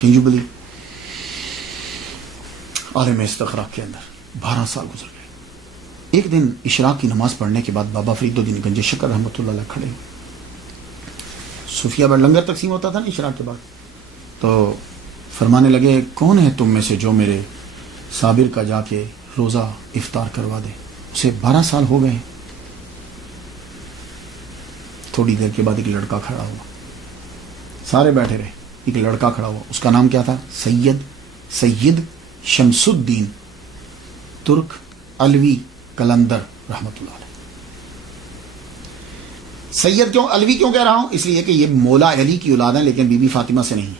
کنجبلی عالم استخراق کے اندر 12 سال گزر گئے. ایک دن اشراق کی نماز پڑھنے کے بعد بابا فرید الدین گنج شکر رحمۃ اللہ علیہ کھڑے ہوئے. صوفیہ پر لنگر تقسیم ہوتا تھا نا اشراق کے بعد, تو فرمانے لگے کون ہے تم میں سے جو میرے صابر کا جا کے روزہ افطار کروا دے, اسے 12 سال ہو گئے. تھوڑی دیر کے بعد ایک لڑکا کھڑا ہوا, سارے بیٹھے رہے, ایک لڑکا کھڑا ہوا, اس کا نام کیا تھا؟ سید شمس الدین ترک علوی قلندر رحمۃ اللہ علیہ. سید کیوں علوی کیوں کہہ رہا ہوں؟ اس لیے کہ یہ مولا علی کی اولاد ہیں لیکن بی بی فاطمہ سے نہیں,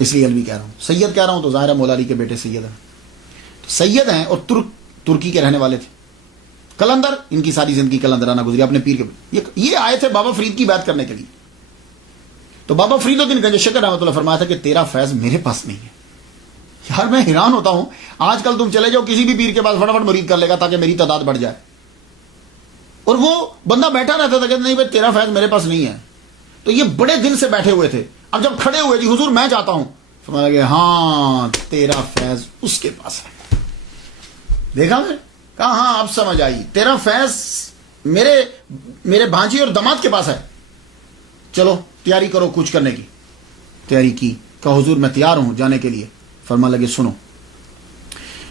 اس لیے علوی کہہ رہا ہوں. سید کہہ رہا ہوں تو ظاہر ہے مولا علی کے بیٹے سید ہیں, سید ہیں اور ترکی کے رہنے والے تھے. قلندر, ان کی ساری زندگی قلندرانہ گزری اپنے پیر کے. یہ آئے تھے بابا فرید کی بات کرنے کے لیے. تو بابا فرید الدین گنج شکر رحمۃ اللہ فرمایا تھا کہ تیرا فیض میرے پاس نہیں ہے. یار میں حیران ہوتا ہوں, آج کل تم چلے جاؤ کسی بھی پیر کے پاس فٹافٹ مرید کر لے گا تاکہ میری تعداد بڑھ جائے, اور وہ بندہ بیٹھا رہتا تھا کہ نہیں بھائی تیرا فیض میرے پاس نہیں ہے. تو یہ بڑے دن سے بیٹھے ہوئے تھے. اب جب کھڑے ہوئے جی حضور میں چاہتا ہوں, فرمایا کہ ہاں تیرا فیض اس کے پاس ہے. دیکھا میں کہا ہاں اب سمجھ آئی, تیرا فیض میرے بھانجی اور داماد کے پاس ہے. چلو تیاری کرو کچھ کرنے کی. تیاری کی, کہا حضور میں تیار ہوں جانے کے لیے. فرما لگے سنو,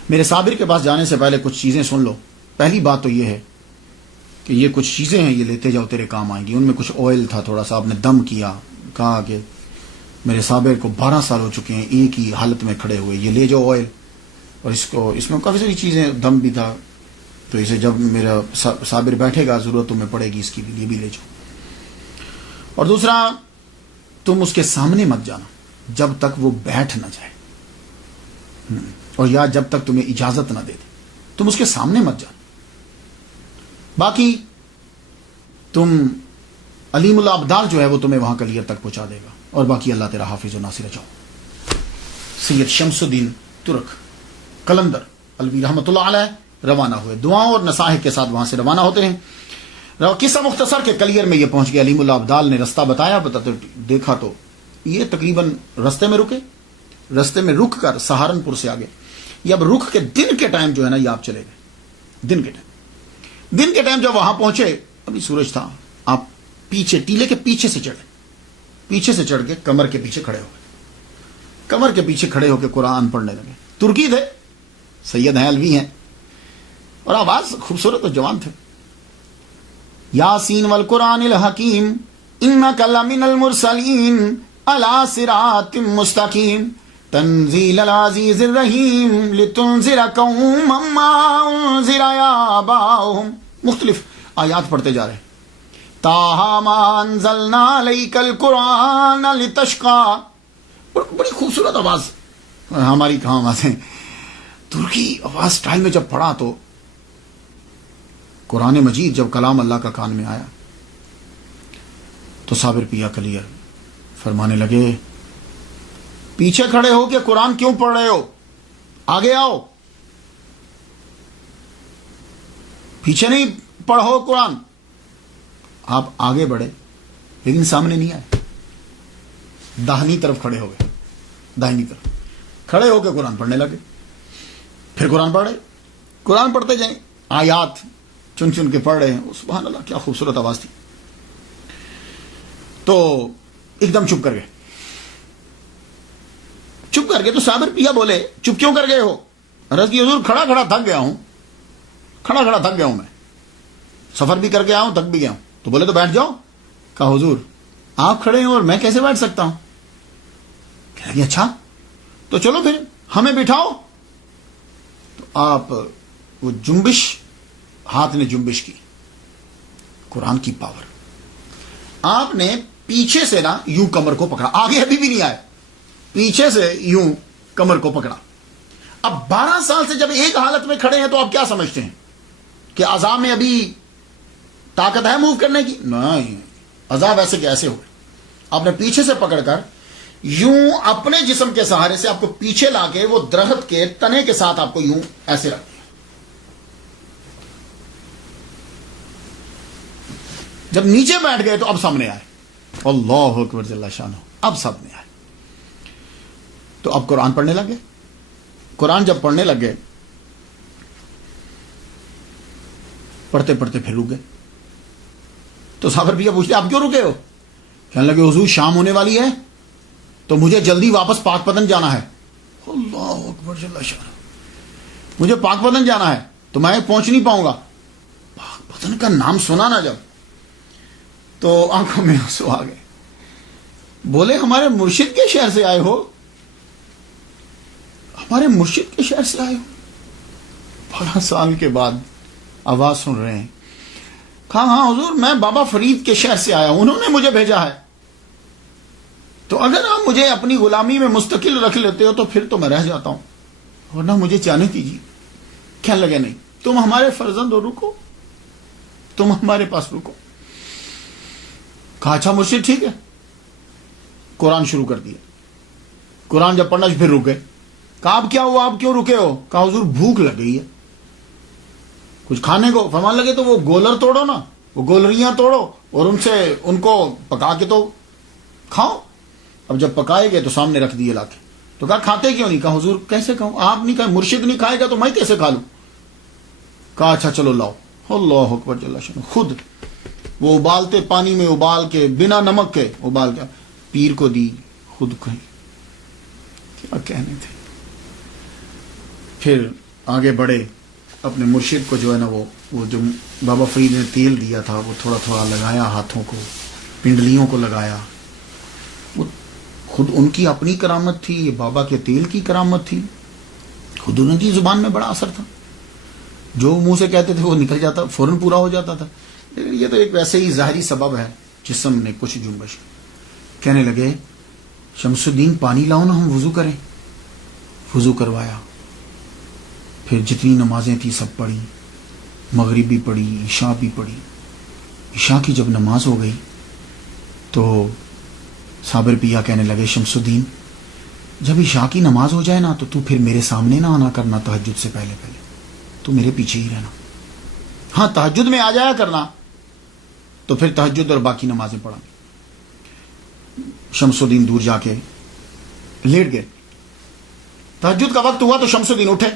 میرے صابر کے پاس جانے سے پہلے کچھ چیزیں سن لو. پہلی بات تو یہ ہے کہ یہ کچھ چیزیں ہیں, یہ لیتے جاؤ تیرے کام آئیں گی. ان میں کچھ آئل تھا, تھوڑا سا آپ نے دم کیا, کہا کہ میرے صابر کو 12 سال ہو چکے ہیں ایک ہی حالت میں کھڑے ہوئے, یہ لے جاؤ آئل. اور اس میں کافی ساری چیزیں, دم بھی تھا, تو اسے جب میرا صابر بیٹھے گا ضرورت تمہیں پڑے گی اس کی بھی, یہ بھی لے جاؤ. اور دوسرا, تم اس کے سامنے مت جانا جب تک وہ بیٹھ نہ جائے, اور یا جب تک تمہیں اجازت نہ دے دے, تم اس کے سامنے مت جانا. باقی تم علیم الابدال جو ہے وہ تمہیں وہاں کلیر تک پہنچا دے گا, اور باقی اللہ تیرا حافظ و ناصر. جاؤ. سید شمس الدین ترک قلندر علوی رحمۃ اللہ علیہ روانہ ہوئے. دعاؤں اور نصائح کے ساتھ وہاں سے روانہ ہوتے ہیں. قصہ مختصر کے کلیر میں یہ پہنچ گیا. علیم الابدال نے رستہ بتایا, دیکھا تو یہ تقریباً رستے میں رکے. رستے میں رک کر سہارنپور سے آگے, یہ اب رک کے دن کے ٹائم جو ہے نا یہ آپ چلے گئے. دن کے ٹائم جب وہاں پہنچے, ابھی سورج تھا, آپ پیچھے ٹیلے کے پیچھے سے چڑھے, پیچھے سے چڑھ کے کمر کے پیچھے کھڑے ہو گئے. کمر کے پیچھے کھڑے ہو کے قرآن پڑھنے لگے. ترکی تھے, سید ہیں, علوی ہیں, اور آواز خوبصورت اور جوان تھے. یاسین والقرآن الحکیم انک لمن المرسلین علی صراط مستقیم تنزیل العزیز الرحیم لتنذر قوما ما انذر آباؤہم. مختلف آیات پڑھتے جا رہے. تاہا ما انزلنا علیک القرآن لتشقی. بڑی خوبصورت آواز, ہماری کہاں آوازیں, ترکی آواز سٹائل میں جب پڑھا تو قرآن مجید جب کلام اللہ کا کان میں آیا تو صابر پیا کلیر فرمانے لگے, پیچھے کھڑے ہو کے قرآن کیوں پڑھ رہے ہو, آگے آؤ. پیچھے نہیں پڑھو قرآن. آپ آگے بڑھے لیکن سامنے نہیں آئے, داہنی طرف کھڑے ہو گئے. داہنی طرف کھڑے ہو کے قرآن پڑھنے لگے. پھر قرآن پڑھ رہے, قرآن پڑھتے جائیں, آیات چن چن کے پڑھ رہے ہیں. سبحان اللہ, کیا خوبصورت آواز تھی. تو ایک دم چپ کر گئے. چپ کر گئے تو صابر پیا بولے چپ کیوں کر گئے ہو؟ عرض کی حضور کھڑا کھڑا تھک گیا ہوں, کھڑا کھڑا تھک گیا ہوں, میں سفر بھی کر کے آیا ہوں, تھک بھی گیا ہوں. تو بولے تو بیٹھ جاؤ. کہا حضور آپ کھڑے ہیں اور میں کیسے بیٹھ سکتا ہوں؟ کہہ لگے اچھا تو چلو پھر ہمیں بٹھاؤ. تو آپ وہ جنبش, ہاتھ نے جنبش کی, قرآن کی پاور. آپ نے پیچھے سے نا یوں کمر کو پکڑا, آگے ابھی بھی نہیں آئے, پیچھے سے یوں کمر کو پکڑا. اب 12 سال سے جب ایک حالت میں کھڑے ہیں تو آپ کیا سمجھتے ہیں کہ اعضاء میں ابھی طاقت ہے موو کرنے کی؟ نہیں, اعضاء ویسے کہ ایسے ہوئے. آپ نے پیچھے سے پکڑ کر یوں اپنے جسم کے سہارے سے آپ کو پیچھے لا کے وہ درخت کے تنے کے ساتھ آپ کو یوں ایسے رکھ دیا. جب نیچے بیٹھ گئے تو اب سامنے آئے. اللہ اکبر جل شانہ, اب سامنے آئے. تو اب قرآن پڑھنے لگ گئے. قرآن جب پڑھنے لگ گئے پڑھتے پڑھتے پھر رک گئے. تو صابر بھیا پوچھتے آپ کیوں رکے ہو؟ کہنے لگے حضور شام ہونے والی ہے تو مجھے جلدی واپس پاک پتن جانا ہے. اللہ اکبر جل شانہ. مجھے پاک پتن جانا ہے تو میں پہنچ نہیں پاؤں گا. پاک پتن کا نام سنا نا جب تو آنکھوں میں آنسو آ گئے. بولے ہمارے مرشد کے شہر سے آئے ہو؟ ہمارے مرشد کے شہر سے آئے ہو؟ 12 سال کے بعد آواز سن رہے ہیں. کہا ہاں حضور میں بابا فرید کے شہر سے آیا ہوں, انہوں نے مجھے بھیجا ہے. تو اگر آپ مجھے اپنی غلامی میں مستقل رکھ لیتے ہو تو پھر تو میں رہ جاتا ہوں, ورنہ مجھے جانے دیجیے. کہنے لگے نہیں تم ہمارے فرزند ہو, رکو, تم ہمارے پاس رکو. کہا اچھا مرشد ٹھیک ہے. قرآن شروع کر دیا. قرآن جب پڑھنا پھر رک گئے. کہا اب کیا ہوا, آپ کیوں رکے ہو؟ کہا حضور بھوک لگ گئی ہے کچھ کھانے کو. فرمان لگے تو وہ گولر توڑو نا, وہ گولریاں توڑو اور ان سے ان کو پکا کے تو کھاؤ. اب جب پکائے گئے تو سامنے رکھ دیے لا کے. تو کہا کھاتے کیوں نہیں؟ کہا حضور کیسے کھاؤں, آپ نہیں کھائے, مرشد نہیں کھائے گا تو میں کیسے کھا لوں؟ کہا اچھا چلو لاؤ. اللہ اکبر جل شانہ. خود وہ ابالتے پانی میں ابال کے بنا نمک کے ابال کے پیر کو دی, خود کہیں. کیا کہنے تھے. پھر آگے بڑھے, اپنے مرشد کو جو ہے نا وہ جو بابا فرید نے تیل دیا تھا وہ تھوڑا تھوڑا لگایا, ہاتھوں کو, پنڈلیوں کو لگایا. وہ خود ان کی اپنی کرامت تھی, یہ بابا کے تیل کی کرامت تھی. خود ان کی زبان میں بڑا اثر تھا, جو منہ سے کہتے تھے وہ نکل جاتا, فوراً پورا ہو جاتا تھا. لیکن یہ تو ایک ویسے ہی ظاہری سبب ہے, جسم نے کچھ جنبش. کہنے لگے شمس الدین پانی لاؤ نا, ہم وضو کریں. وضو کروایا. پھر جتنی نمازیں تھیں سب پڑھی, مغرب بھی پڑھی, عشاء بھی پڑھی. عشاء کی جب نماز ہو گئی تو صابر پیا کہنے لگے شمس الدین جب عشاء کی نماز ہو جائے نا تو پھر میرے سامنے نہ آنا کرنا, تہجد سے پہلے پہلے تو میرے پیچھے ہی رہنا. ہاں تہجد میں آ جایا کرنا, تو پھر تہجد اور باقی نمازیں پڑھا. شمس الدین دور جا کے لیٹ گئے. تہجد کا وقت ہوا تو شمس الدین اٹھے.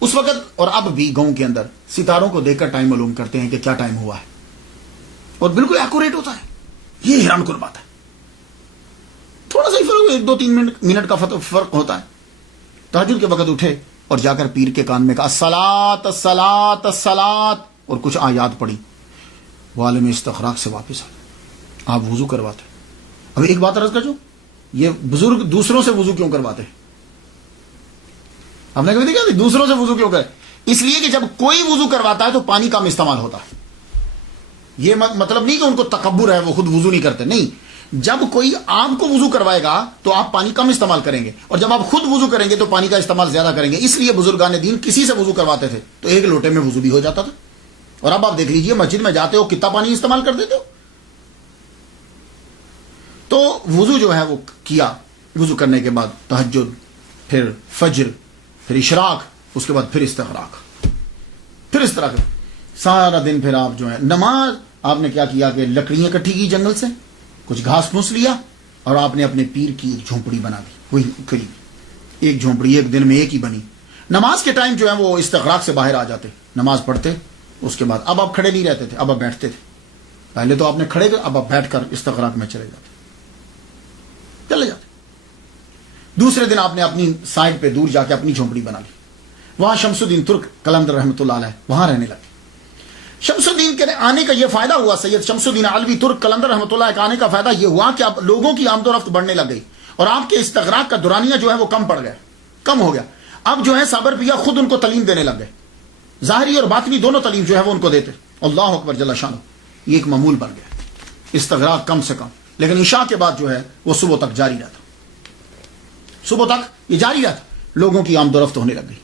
اس وقت اور اب بھی گاؤں کے اندر ستاروں کو دیکھ کر ٹائم معلوم کرتے ہیں کہ کیا ٹائم ہوا ہے, اور بالکل ایکوریٹ ہوتا ہے. یہ حیران کن بات ہے. تھوڑا سا ہی فرق, 2-3 منٹ کا فرق ہوتا ہے. تہجد کے وقت اٹھے اور جا کر پیر کے کان میں کہا الصلاۃ الصلاۃ الصلاۃ, اور کچھ آیات پڑھی. وہ عالم استخراج سے واپس آئے. آپ وضو کرواتے. اب ایک بات عرض کر جو, یہ بزرگ دوسروں سے وضو کیوں کرواتے ہیں؟ ہم نے کبھی دیکھا دوسروں سے وضو کیوں کرے؟ اس لیے کہ جب کوئی وضو کرواتا ہے تو پانی کم استعمال ہوتا ہے. یہ مطلب نہیں کہ ان کو تکبر ہے, وہ خود وضو نہیں کرتے, نہیں. جب کوئی آپ کو وضو کروائے گا تو آپ پانی کم استعمال کریں گے, اور جب آپ خود وضو کریں گے تو پانی کا استعمال زیادہ کریں گے. اس لیے بزرگان دین کسی سے وضو کرواتے تھے تو ایک لوٹے میں وضو بھی ہو جاتا تھا. اور اب آپ دیکھ لیجئے مسجد میں جاتے ہو کتنا پانی استعمال کر دیتے ہو. تو وضو جو ہے وہ کیا. وضو کرنے کے بعد تہجد, پھر فجر, پھر اشراق, اس کے بعد پھر استغراق. پھر اس طرح سارا دن پھر آپ جو ہے نماز. آپ نے کیا کیا کہ لکڑیاں اکٹھی کی جنگل سے, کچھ گھاس پھوس لیا, اور آپ نے اپنے پیر کی ایک جھونپڑی بنا دی. وہی کھلی ایک جھونپڑی ایک دن میں ایک ہی بنی. نماز کے ٹائم جو ہے وہ استغراق سے باہر آ جاتے, نماز پڑھتے. اس کے بعد اب آپ کھڑے نہیں رہتے تھے, اب آپ بیٹھتے تھے. پہلے تو آپ نے کھڑے گئے, اب آپ بیٹھ کر استغراق میں چلے جاتے. دوسرے دن آپ نے اپنی سائڈ پہ دور جا کے اپنی جھونپڑی بنا لی. وہاں شمس الدین ترک قلندر رحمۃ اللہ علیہ وہاں رہنے لگے. شمس الدین کے آنے کا یہ فائدہ ہوا, سید شمس الدین علوی ترک قلندر رحمۃ اللہ کے آنے کا فائدہ یہ ہوا کہ اب لوگوں کی آمد و رفت بڑھنے لگ گئی, اور آپ کے استغراق کا دورانیہ جو ہے وہ کم ہو گیا. اب جو ہے صابر پیا خود ان کو تعلیم دینے لگ گئے, ظاہری اور باطنی دونوں تعلیم جو ہے وہ ان کو دیتے. اللہ اکبر جل شانہ. یہ ایک معمول بن گیا, استغراق کم سے کم. لیکن عشاء کے بعد جو ہے وہ صبح تک جاری رہتا, صبح تک یہ جاری رہتا, لوگوں کی آمد و رفت ہونے لگ گئی.